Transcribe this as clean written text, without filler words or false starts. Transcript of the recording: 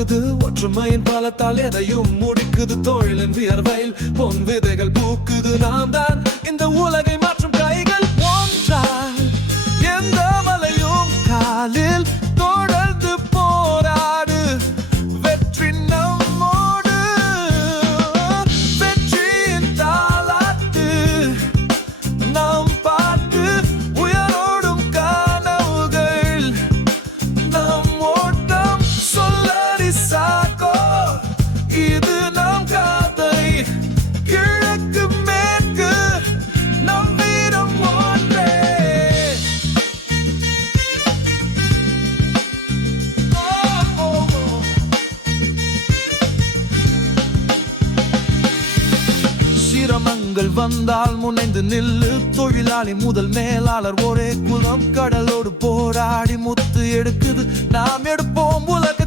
தாக்குது. ஒற்றுமையின் பலத்தால் எதையும் முடிக்குது. தொழிலின் வியர்வையில் பொன் விதைகள் பூக்குது. நாம் தான் இந்த உலகை மாற்றும் கைகள். ஒன்றால் எந்த மலையும் காலில் தொடர்ந்து போராடு. வெற்றி நம்மோடு. வெற்றியின் தாலாட்டு நாம் பாட்டு. உயரோடும் கனவுகள் நம் ஓட்டம். சொல்லடி சாக்கோ இது நம் கதை. கிழக்கு மேற்கு நம் வீரம் ஒன்றே. சிரமங்கள் வந்தால் முனைந்து நில்லு. தொழிலாளி முதல் மேலாளர் ஒரே குலம். கடலோடு போராடி முத்து எடுக்குது. நாம் எடுப்போம் உலக